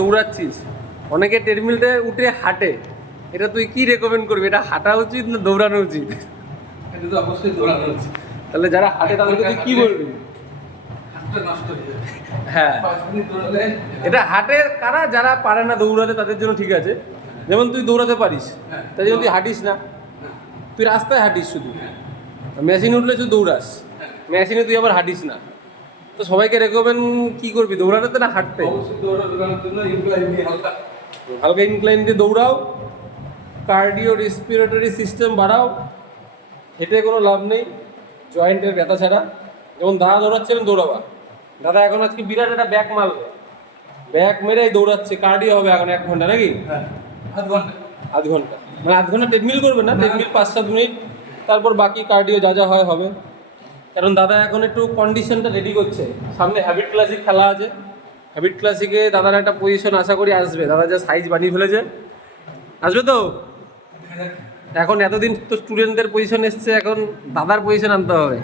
দৌড়াচ্ছিস, অনেকে ট্রেডমিলটা উঠে হাঁটে, এটা তুই কি রেকমেন্ড করবি? এটা হাঁটা উচিত না দৌড়ানো উচিত? এটা তো অবশ্যই দৌড়ানো উচিত। তাহলে যারা হাঁটে তাদেরকে তুই কি বলবি? হাতটা নষ্ট হয়ে যাবে। হ্যাঁ, 5 মিনিট দৌড়ালে এটা হাঁটে কারা, যারা পারে না দৌড়াতে তাদের জন্য ঠিক আছে। যেমন তুই দৌড়াতে পারিস, তাই জন্য তুই হাঁটিস না, তুই রাস্তায় হাঁটিস শুধু, মেশিনে উঠলে শুধু দৌড়াস, মেশিনে তুই আবার হাঁটিস না। তো সবাইকে রেকমেন্ড কি করবি, দৌড়াতে না হাঁটতে? অবশ্যই দৌড়ানোর জন্য ইনক্লাইন দিয়ে হালকা হালকা ইনক্লাইন দিয়ে দৌড়াও, কার্ডিও রেসপিরেটরি সিস্টেম বাড়াও। হেঁটে কোনো লাভ নেই জয়েন্টের ব্যথা ছাড়া। যেমন দাদা দৌড়াচ্ছিলেন, দৌড়াবা। দাদা এখন আজকে বিরাট একটা ব্যাক মারবে, ব্যাক মেরেই দৌড়াচ্ছে, কার্ডিও হবে এখন 1 ঘন্টা নাকি? হ্যাঁ, আধ ঘন্টা। আধ ঘন্টা মানে আধ ঘন্টা ট্রেডমিল করবে না, ট্রেডমিল 5-7 মিনিট, তারপর বাকি কার্ডিও যা যা হয় হবে। কারণ দাদা এখন একটু কন্ডিশনটা রেডি করছে, সামনে হ্যাবিট ক্লাসিক খেলা আছে। হ্যাবিট ক্লাসিকে দাদার একটা পজিশন আশা করি আসবে, দাদা যা সাইজ বানিয়ে ফেলেছে, আসবে তো। এখন এতদিন তো স্টুডেন্টদের পজিশন এসছে, এখন দাদার পজিশন আনতে হবে।